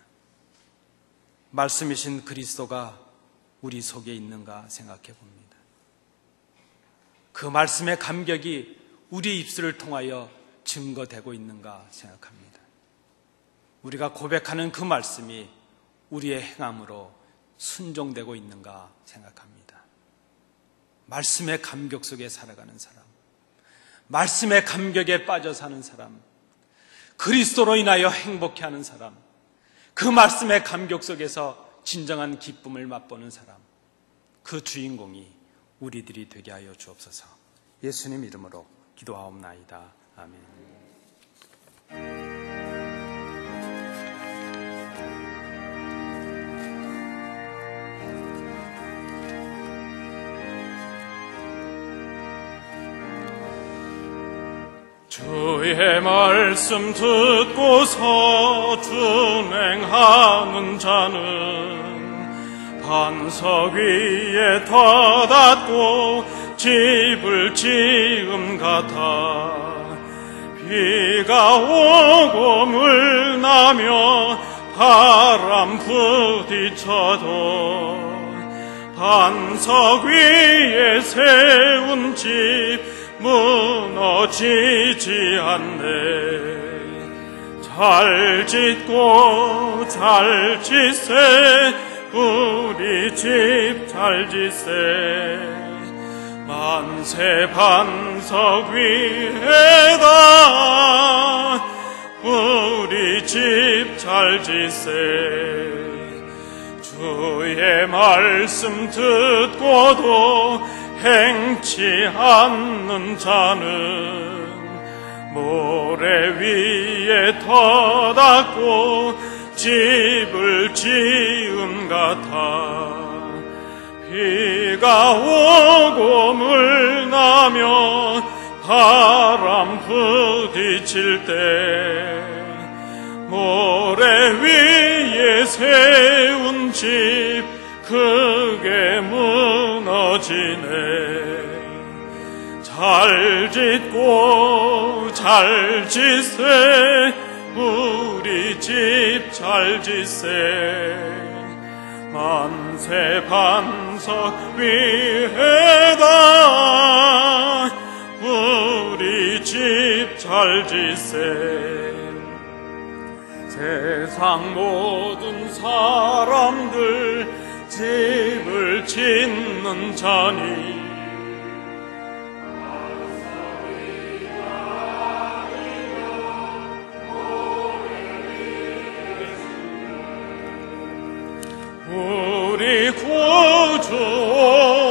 말씀이신 그리스도가 우리 속에 있는가 생각해 봅니다. 그 말씀의 감격이 우리 입술을 통하여 증거되고 있는가 생각합니다. 우리가 고백하는 그 말씀이 우리의 행함으로 순종되고 있는가 생각합니다. 말씀의 감격 속에 살아가는 사람, 말씀의 감격에 빠져 사는 사람, 그리스도로 인하여 행복해하는 사람, 그 말씀의 감격 속에서 진정한 기쁨을 맛보는 사람, 그 주인공이 우리들이 되게 하여 주옵소서. 예수님 이름으로 기도하옵나이다. 아멘. 주의 말씀 듣고서 준행하는 자는 반석 위에 터닫고 집을 지음 같아 비가 오고 물 나며 바람 부딪혀도 반석 위에 세운 집 무너지지 않네. 잘 짓고 잘 짓세 우리 집 잘 짓세 만세 반석 위에다 우리 집 잘 짓세 주의 말씀 듣고도 행치 않는 자는 모래 위에 터닫고 집을 지은 같아 비가 오고 물 나며 바람 부딪힐 때 모래 위에 세운 집 크게 무너지네. 잘 짓고 잘 짓세 우리 집 잘 짓세 만세 반석 위에다 우리 집 잘 짓세 세상 세상 모든 사람들 집을 짓는 자니 우리 구주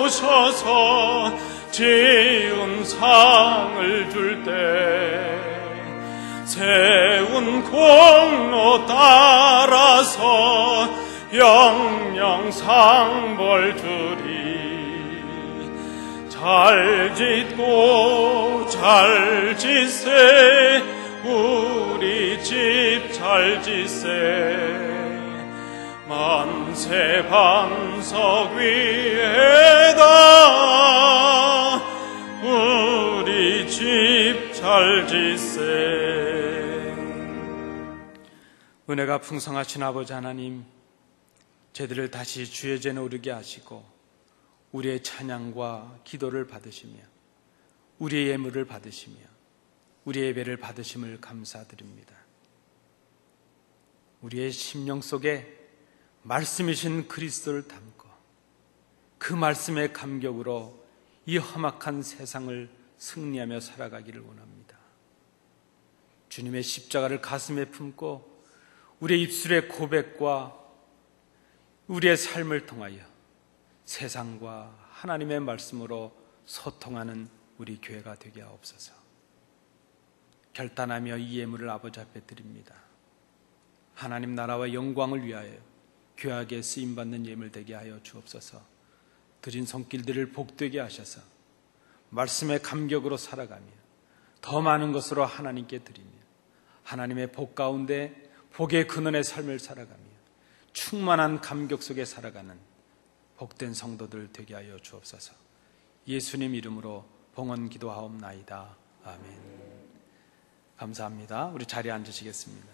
오셔서 지은 상을 줄 때 세운 공로 따라서 영영 상벌 주리. 잘 짓고 잘 짓세 우리 집 잘 짓세 만세 반석 위에다 우리 집 잘 짓세. 은혜가 풍성하신 아버지 하나님, 저희들을 다시 주의 전에 오르게 하시고 우리의 찬양과 기도를 받으시며 우리의 예물을 받으시며 우리의 예배를 받으심을 감사드립니다. 우리의 심령 속에 말씀이신 그리스도를 담고 그 말씀의 감격으로 이 험악한 세상을 승리하며 살아가기를 원합니다. 주님의 십자가를 가슴에 품고 우리의 입술의 고백과 우리의 삶을 통하여 세상과 하나님의 말씀으로 소통하는 우리 교회가 되게 하옵소서. 결단하며 이 예물을 아버지 앞에 드립니다. 하나님 나라와 영광을 위하여 귀하게 쓰임받는 예물 되게 하여 주옵소서. 드린 손길들을 복되게 하셔서 말씀의 감격으로 살아가며 더 많은 것으로 하나님께 드리며 하나님의 복 가운데 복의 근원의 삶을 살아가며 충만한 감격 속에 살아가는 복된 성도들 되게 하여 주옵소서. 예수님 이름으로 봉헌 기도하옵나이다. 아멘. 감사합니다. 우리 자리에 앉으시겠습니다.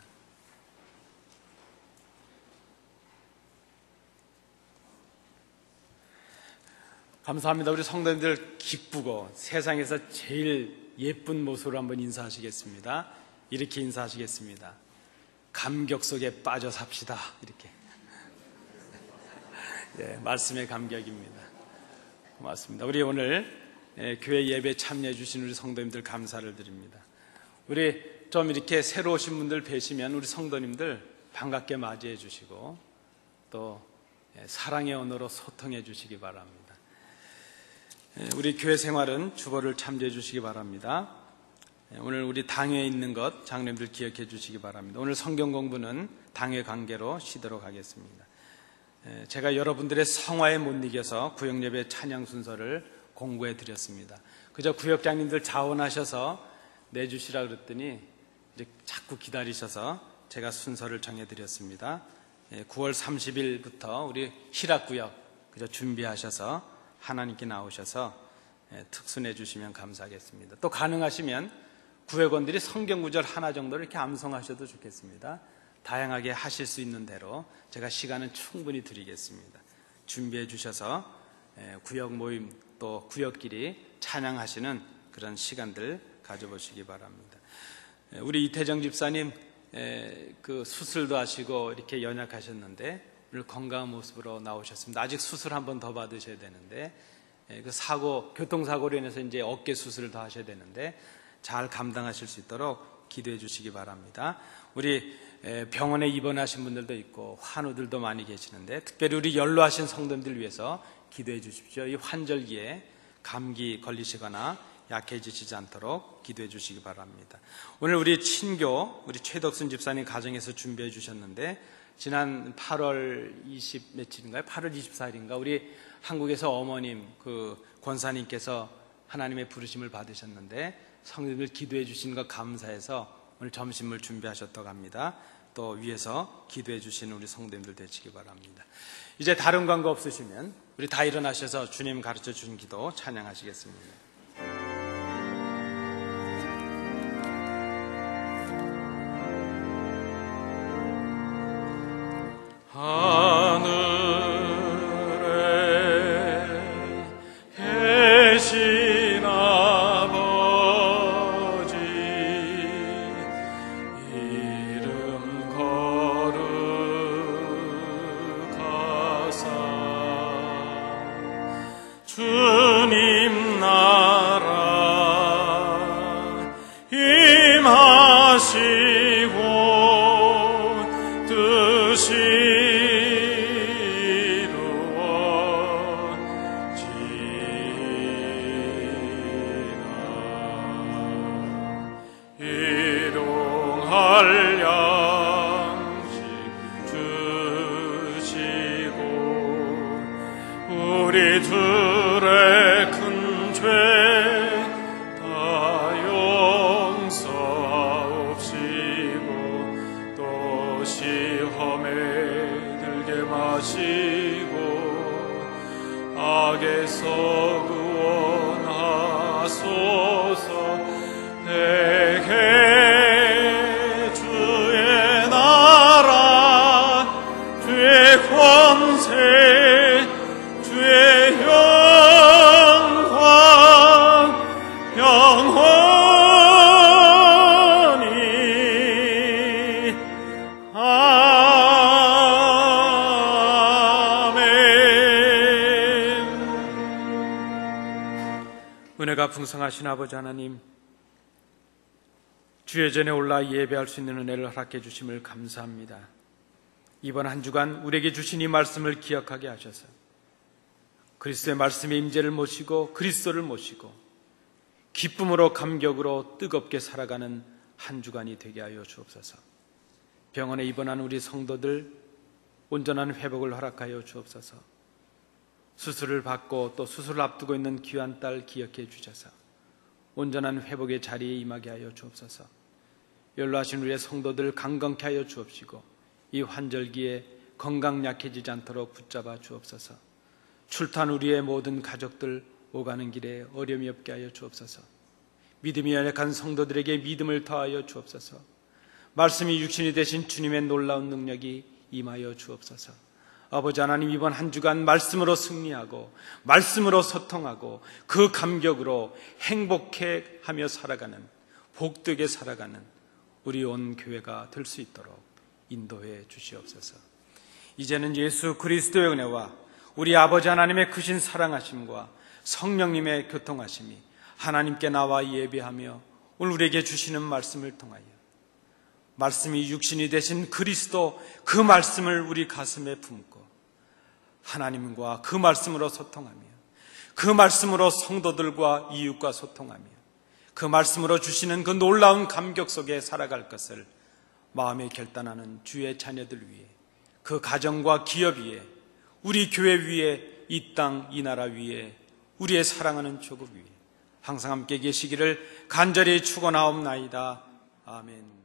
감사합니다. 우리 성도님들 기쁘고 세상에서 제일 예쁜 모습으로 한번 인사하시겠습니다. 이렇게 인사하시겠습니다. 감격 속에 빠져 삽시다. 이렇게. 네, 말씀의 감격입니다. 고맙습니다. 우리 오늘 교회 예배 참여해 주신 우리 성도님들 감사를 드립니다. 우리 좀 이렇게 새로 오신 분들 뵈시면 우리 성도님들 반갑게 맞이해 주시고 또 사랑의 언어로 소통해 주시기 바랍니다. 우리 교회 생활은 주보를 참조해 주시기 바랍니다. 오늘 우리 당회에 있는 것 장로님들 기억해 주시기 바랍니다. 오늘 성경 공부는 당회 관계로 쉬도록 하겠습니다. 제가 여러분들의 성화에 못 이겨서 구역예배 찬양 순서를 공부해 드렸습니다. 그저 구역장님들 자원하셔서 내주시라 그랬더니 이제 자꾸 기다리셔서 제가 순서를 정해 드렸습니다. 9월 30일부터 우리 희락구역 그저 준비하셔서 하나님께 나오셔서 특순해 주시면 감사하겠습니다. 또 가능하시면 구역원들이 성경 구절 하나 정도를 이렇게 암송하셔도 좋겠습니다. 다양하게 하실 수 있는 대로 제가 시간은 충분히 드리겠습니다. 준비해 주셔서 구역 모임 또 구역끼리 찬양하시는 그런 시간들 가져보시기 바랍니다. 우리 이태정 집사님 그 수술도 하시고 이렇게 연약하셨는데 오늘 건강한 모습으로 나오셨습니다. 아직 수술 한 번 더 받으셔야 되는데 그 교통사고로 인해서 이제 어깨 수술을 더 하셔야 되는데 잘 감당하실 수 있도록 기도해 주시기 바랍니다. 우리 병원에 입원하신 분들도 있고 환우들도 많이 계시는데 특별히 우리 연로하신 성도님들 위해서 기도해 주십시오. 이 환절기에 감기 걸리시거나 약해지시지 않도록 기도해 주시기 바랍니다. 오늘 우리 친교 우리 최덕순 집사님 가정에서 준비해 주셨는데 지난 8월 20 며칠인가요? 8월 24일인가 우리 한국에서 어머님 그 권사님께서 하나님의 부르심을 받으셨는데 성도님들 기도해 주신 것 감사해서 오늘 점심을 준비하셨다고 합니다. 또 위에서 기도해 주시는 우리 성도님들 되시기 바랍니다. 이제 다른 광고 없으시면 우리 다 일어나셔서 주님 가르쳐 주신 기도 찬양하시겠습니다. 이름 거룩 은혜가 풍성하신 아버지 하나님, 주의 전에 올라 예배할 수 있는 은혜를 허락해 주심을 감사합니다. 이번 한 주간 우리에게 주신 이 말씀을 기억하게 하셔서 그리스도의 말씀의 임재를 모시고 그리스도를 모시고 기쁨으로 감격으로 뜨겁게 살아가는 한 주간이 되게 하여 주옵소서. 병원에 입원한 우리 성도들 온전한 회복을 허락하여 주옵소서. 수술을 받고 또 수술을 앞두고 있는 귀한 딸 기억해 주셔서 온전한 회복의 자리에 임하게 하여 주옵소서. 연로하신 우리의 성도들 강건케 하여 주옵시고 이 환절기에 건강 약해지지 않도록 붙잡아 주옵소서. 출탄 우리의 모든 가족들 오가는 길에 어려움이 없게 하여 주옵소서. 믿음이 연약한 성도들에게 믿음을 더하여 주옵소서. 말씀이 육신이 되신 주님의 놀라운 능력이 임하여 주옵소서. 아버지 하나님, 이번 한 주간 말씀으로 승리하고 말씀으로 소통하고 그 감격으로 행복해하며 살아가는, 복되게 살아가는 우리 온 교회가 될 수 있도록 인도해 주시옵소서. 이제는 예수 그리스도의 은혜와 우리 아버지 하나님의 크신 사랑하심과 성령님의 교통하심이 하나님께 나와 예배하며 오늘 우리에게 주시는 말씀을 통하여 말씀이 육신이 되신 그리스도, 그 말씀을 우리 가슴에 품고 하나님과 그 말씀으로 소통하며 그 말씀으로 성도들과 이웃과 소통하며 그 말씀으로 주시는 그 놀라운 감격 속에 살아갈 것을 마음에 결단하는 주의 자녀들 위해, 그 가정과 기업 위에, 우리 교회 위에, 이 땅, 이 나라 위에, 우리의 사랑하는 조국 위에 항상 함께 계시기를 간절히 축원하옵나이다. 아멘.